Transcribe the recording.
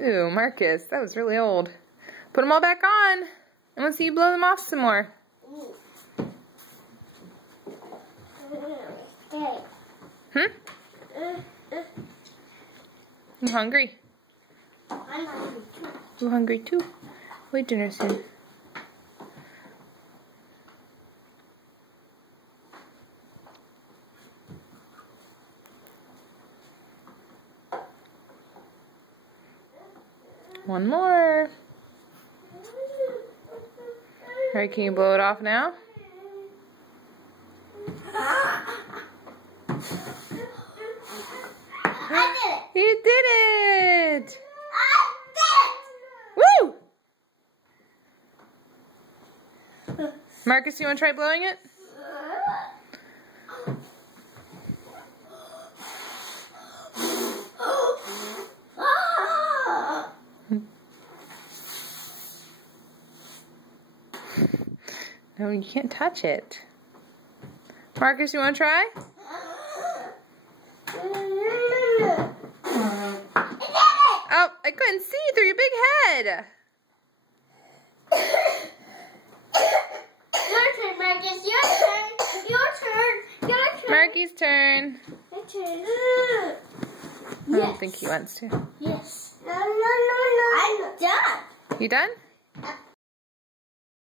Ooh, Marcus, that was really old. Put them all back on. I want to see you blow them off some more. You hungry? I'm hungry too. You hungry too? Wait, dinner soon. One more. Alright, can you blow it off now? I did it! You did it! I Woo! Marcus, you want to try blowing it? No, you can't touch it. Marcus, you want to try? Oh, I couldn't see through your big head. Your turn, Marcus. Your turn. Your turn. Your turn. Marky's turn. Your turn. I don't think he wants to. Yes. No. I'm done. You done?